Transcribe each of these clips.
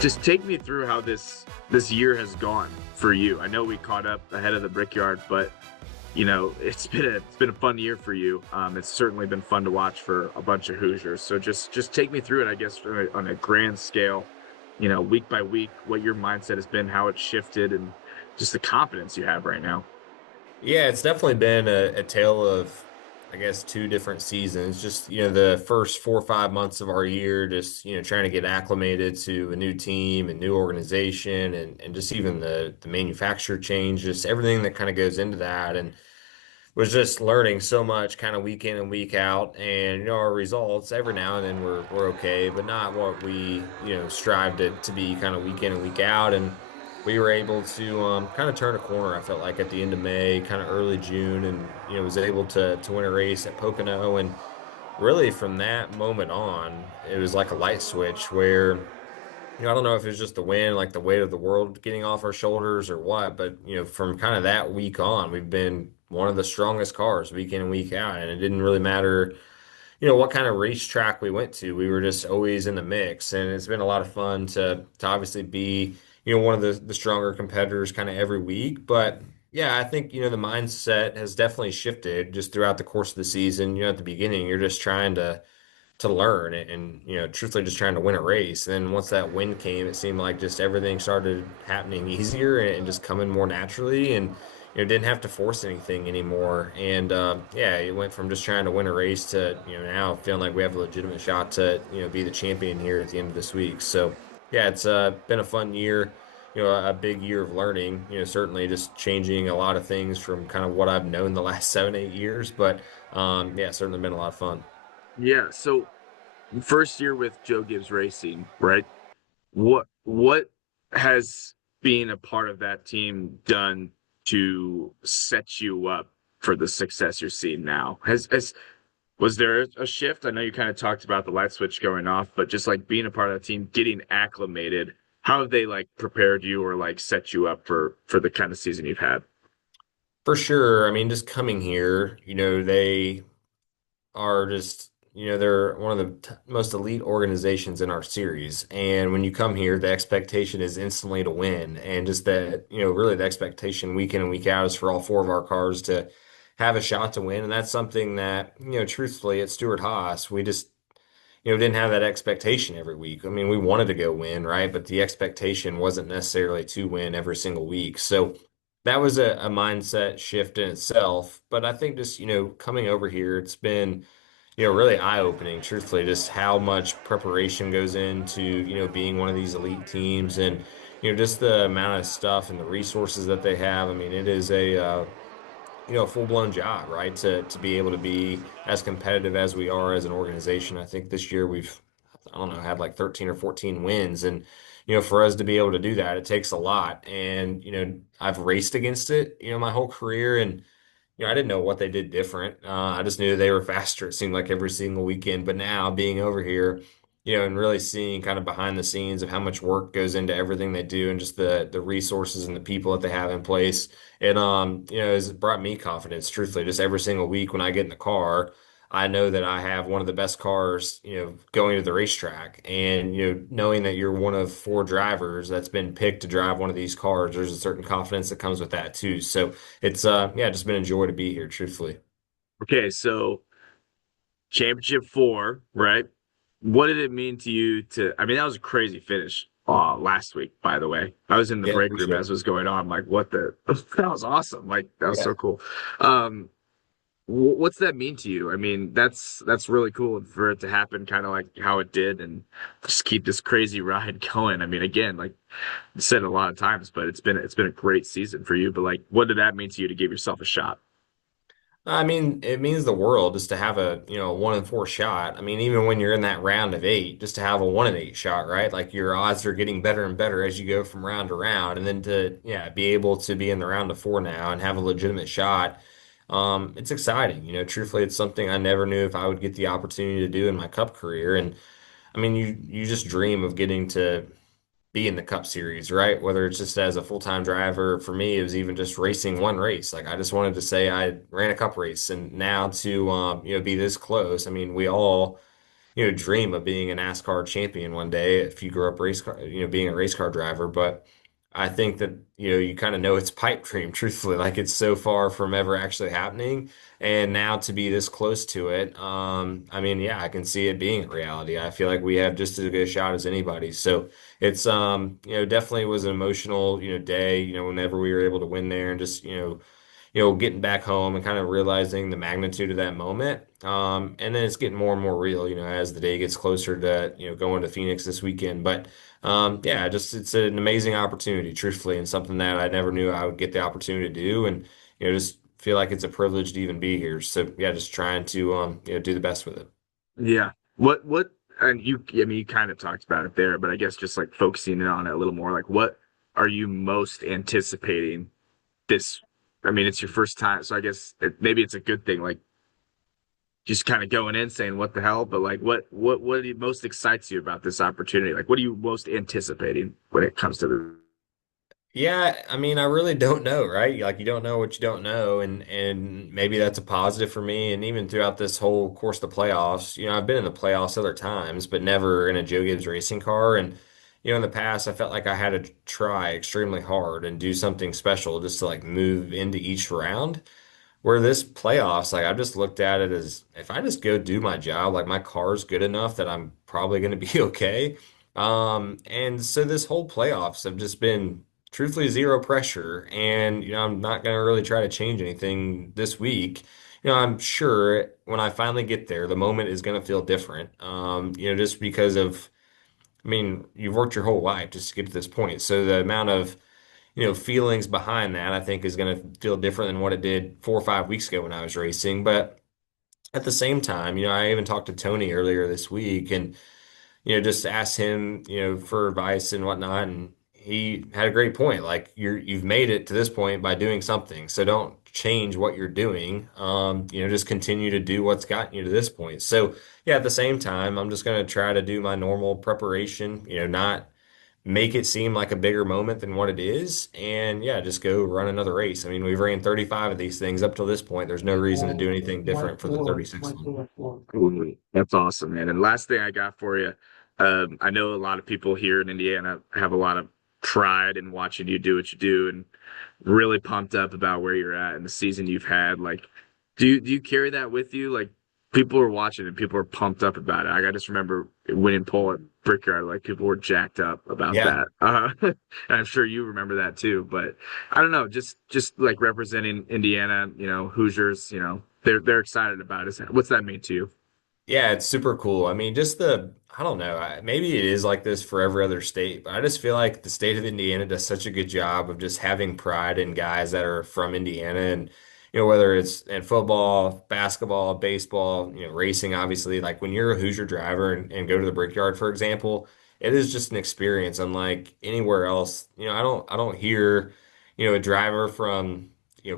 Just take me through how this year has gone for you. I know we caught up ahead of the Brickyard, but it's been a fun year for you. It's certainly been fun to watch for a bunch of Hoosiers. So just take me through it, I guess, on a grand scale. Week by week, what your mindset has been, how it's shifted, and just the confidence you have right now. Yeah, it's definitely been a tale of, I guess, two different seasons. Just, the first 4 or 5 months of our year, just, trying to get acclimated to a new team and new organization and just even the manufacturer change, just everything that kind of goes into that. And was just learning so much kind of week in and week out. And, our results every now and then were okay, but not what we, strive to be kind of week in and week out. And we were able to kind of turn a corner, I felt like at the end of May, kind of early June, and, was able to win a race at Pocono. And really from that moment on, it was like a light switch where, I don't know if it was just the wind, like the weight of the world getting off our shoulders or what, but from kind of that week on, we've been one of the strongest cars week in and week out. And it didn't really matter, what kind of racetrack we went to. We were just always in the mix. And it's been a lot of fun to obviously be, one of the stronger competitors kind of every week. But yeah, I think, the mindset has definitely shifted just throughout the course of the season. At the beginning, you're just trying to learn and truthfully just trying to win a race. And then once that win came, it seemed like just everything started happening easier and just coming more naturally, and didn't have to force anything anymore. And yeah, it went from just trying to win a race to now feeling like we have a legitimate shot to be the champion here at the end of this week. So yeah, it's been a fun year. A big year of learning, certainly just changing a lot of things from kind of what I've known the last 7, 8 years. But yeah, certainly been a lot of fun. Yeah. So first year with Joe Gibbs Racing, right? What has being a part of that team done to set you up for the success you're seeing now? Has Was there a shift? I know you kind of talked about the light switch going off, but just like being a part of that team, getting acclimated, how have they like prepared you or like set you up for the kind of season you've had? For sure. I mean, just coming here, they are just, they're one of the most elite organizations in our series. And when you come here, the expectation is instantly to win. And just that, really the expectation week in and week out is for all four of our cars to have a shot to win. And that's something that, truthfully at Stewart Haas, we just, didn't have that expectation every week. I mean, we wanted to go win, right? But the expectation wasn't necessarily to win every single week. So that was a mindset shift in itself. But I think just, coming over here, it's been, really eye-opening, truthfully, just how much preparation goes into, being one of these elite teams and, just the amount of stuff and the resources that they have. I mean, it is a full-blown job, right? To be able to be as competitive as we are as an organization. I think this year we've, I don't know, had like 13 or 14 wins. And, for us to be able to do that, it takes a lot. And, I've raced against it, my whole career. And, I didn't know what they did different. I just knew they were faster, it seemed like every single weekend. But now being over here, and really seeing kind of behind the scenes of how much work goes into everything they do and just the resources and the people that they have in place, it has brought me confidence, truthfully. Just every single week when I get in the car, I know that I have one of the best cars, going to the racetrack. And, knowing that you're one of four drivers that's been picked to drive one of these cars, there's a certain confidence that comes with that too. So it's yeah, just been a joy to be here, truthfully. Okay, so championship four, right? What did it mean to you I mean, that was a crazy finish last week, by the way. I was in the Yeah, break room appreciate as it. it was going on. I'm like, what the that was awesome. Like that was Yeah. so cool. Um what's that mean to you? I mean, that's really cool for it to happen kind of like how it did and just keep this crazy ride going. I mean, again, like I said a lot of times, but it's been a great season for you. But like, what did that mean to you to give yourself a shot? I mean, it means the world just to have a, 1 in 4 shot. I mean, even when you're in that round of eight, just to have a 1 in 8 shot, right? Like your odds are getting better and better as you go from round to round. And then to, yeah, be able to be in the round of four now and have a legitimate shot. It's exciting. Truthfully, it's something I never knew if I would get the opportunity to do in my cup career. And I mean, you just dream of getting to be in the Cup Series, right? Whether it's just as a full-time driver, for me, it was even just racing one race. Like I just wanted to say I ran a Cup race, and now to be this close. I mean, we all dream of being a NASCAR champion one day if you grew up being a race car driver. But I think that, you kind of know it's a pipe dream, truthfully, like it's so far from ever actually happening. And now to be this close to it, I mean, yeah, I can see it being a reality. I feel like we have just as good a shot as anybody. So it's, definitely was an emotional, day, whenever we were able to win there and just, getting back home and kind of realizing the magnitude of that moment. And then it's getting more and more real, as the day gets closer to, going to Phoenix this weekend. But yeah, just it's an amazing opportunity, truthfully, and something that I never knew I would get the opportunity to do. And, just feel like it's a privilege to even be here. So yeah, just trying to, do the best with it. Yeah. And I mean, you kind of talked about it there, but I guess just like focusing in on it a little more, like what are you most anticipating this? I mean, it's your first time, so I guess maybe it's a good thing, like just kind of going in saying what the hell, but like what most excites you about this opportunity? Like, what are you most anticipating when it comes to the? Yeah, I mean, I really don't know, right? Like you don't know what you don't know, and maybe that's a positive for me. And even throughout this whole course of the playoffs, I've been in the playoffs other times, but never in a Joe Gibbs racing car. And in the past, I felt like I had to try extremely hard and do something special just to like move into each round. Where this playoffs, like I've just looked at it as if I just go do my job, like my car's good enough that I'm probably going to be okay. And so this whole playoffs have just been truthfully zero pressure, and I'm not going to really try to change anything this week. I'm sure when I finally get there, the moment is going to feel different. Just because of, I mean, you've worked your whole life just to get to this point, so the amount of feelings behind that, I think is going to feel different than what it did 4 or 5 weeks ago when I was racing. But at the same time, I even talked to Tony earlier this week and, just asked him, for advice and whatnot. And he had a great point. Like you've made it to this point by doing something. So don't change what you're doing. Just continue to do what's gotten you to this point. So yeah, at the same time, I'm just going to try to do my normal preparation, not make it seem like a bigger moment than what it is. And yeah, just go run another race. I mean, we've ran 35 of these things up till this point. There's no reason to do anything different for the 36th one. Ooh, that's awesome, man. And last thing I got for you, I know a lot of people here in Indiana have a lot of pride in watching you do what you do, and really pumped up about where you're at and the season you've had. Like, do you carry that with you? Like, people are watching and people are pumped up about it. I just remember winning pole at Brickyard, like people were jacked up about Yeah. that. And I'm sure you remember that too. But I don't know, just like representing Indiana, Hoosiers, they're excited about it. What's that mean to you? Yeah, it's super cool. I mean, I don't know, maybe it is like this for every other state, but I just feel like the state of Indiana does such a good job of just having pride in guys that are from Indiana. And, whether it's in football, basketball, baseball, racing, obviously, like when you're a Hoosier driver and go to the Brickyard, for example, it is just an experience unlike anywhere else. I don't hear, a driver from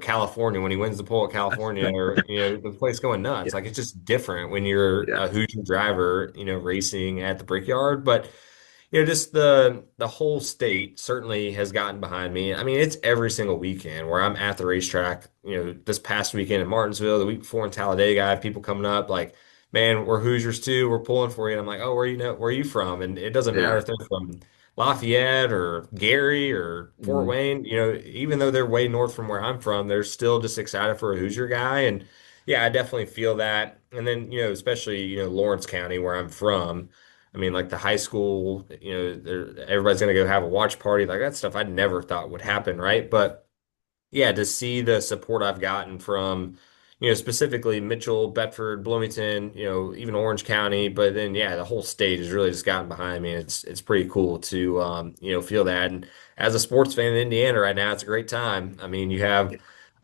California when he wins the pole at California or, the place going Yeah, nuts. Like it's just different when you're yeah, a Hoosier driver, racing at the Brickyard. But, just the whole state certainly has gotten behind me. I mean, it's every single weekend where I'm at the racetrack, this past weekend in Martinsville, the week before in Talladega, I have people coming up like, man, we're Hoosiers too. We're pulling for you. And I'm like, oh, where are you from? And it doesn't matter yeah. if they're from Lafayette or Gary or Fort Mhm. Wayne, even though they're way north from where I'm from, they're still just excited for a Hoosier guy. And yeah, I definitely feel that. And then, especially, Lawrence County where I'm from. I mean, like the high school, everybody's going to go have a watch party, like that stuff I never thought would happen, right? But yeah, to see the support I've gotten from, specifically Mitchell, Bedford, Bloomington, even Orange County, but then yeah, the whole state has really just gotten behind me. It's pretty cool to feel that. And as a sports fan in Indiana right now, it's a great time. I mean, you have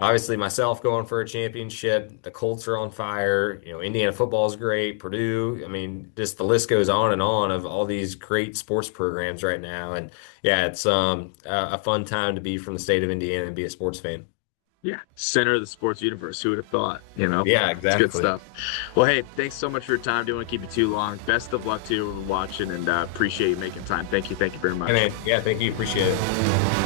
obviously myself going for a championship. The Colts are on fire. Indiana football is great. Purdue. I mean, just the list goes on and on of all these great sports programs right now. And yeah, it's a fun time to be from the state of Indiana and be a sports fan. Yeah, center of the sports universe. Who would have thought? Yeah, It's good exactly. stuff. Well, hey, thanks so much for your time. Don't want to keep you too long. Best of luck to you watching, and appreciate you making time. Thank you very Hey much. man, yeah, thank you. Appreciate it.